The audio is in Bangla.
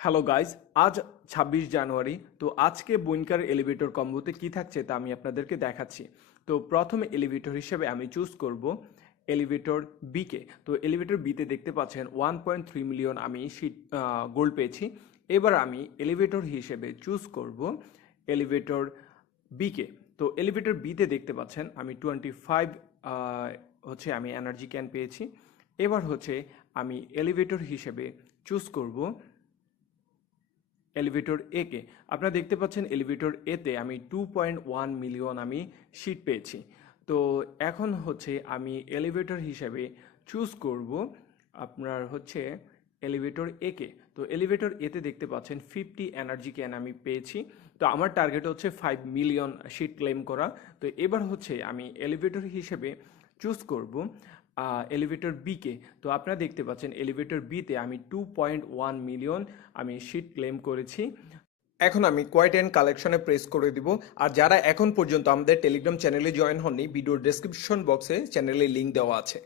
হ্যালো গাইজ, আজ 26 জানুয়ারি। তো আজকে বইনকার এলিভেটর কম্বোতে কি থাকছে তা আমি আপনাদেরকে দেখাচ্ছি। তো প্রথমে এলিভেটর হিসেবে আমি চুজ করব এলিভেটর বিকে। তো এলিভেটর বিতে দেখতে পাচ্ছেন 1.3 মিলিয়ন আমি গোল্ড পেয়েছি। এবার আমি এলিভেটর হিসেবে চুজ করব এলিভেটর বিকে। তো এলিভেটর বিতে দেখতে পাচ্ছেন আমি 25 হচ্ছে আমি এনার্জি ক্যান পেয়েছি। এবার হচ্ছে আমি এলিভেটর হিসেবে চুজ করব এলিভেটর এ কে। আপনারা দেখতে পাচ্ছেন এলিভেটর এতে আমি 2.1 মিলিয়ন আমি সিট পেয়েছি। তো এখন হচ্ছে আমি এলিভেটর হিসেবে চুজ করব আপনার হচ্ছে এলিভেটর এ কে। তো এলিভেটর এতে দেখতে পাচ্ছেন 50 এনার্জি ক্যান আমি পেয়েছি। তো আমার টার্গেট হচ্ছে 5 মিলিয়ন সিট ক্লেম করা। তো এবার হচ্ছে আমি এলিভেটর হিসেবে চুজ করব এলিভেটর বিকে। তো আপনারা দেখতে পাচ্ছেন এলিভেটর বিতে আমি 2.1 মিলিয়ন আমি সিট ক্লেম করেছি। এখন আমি কোয়াইট অ্যান্ড কালেকশনে প্রেস করে দিব। আর যারা এখন পর্যন্ত আমাদের টেলিগ্রাম চ্যানেলে জয়েন হননি, ভিডিওর ডেসক্রিপশন বক্সে চ্যানেলের লিঙ্ক দেওয়া আছে।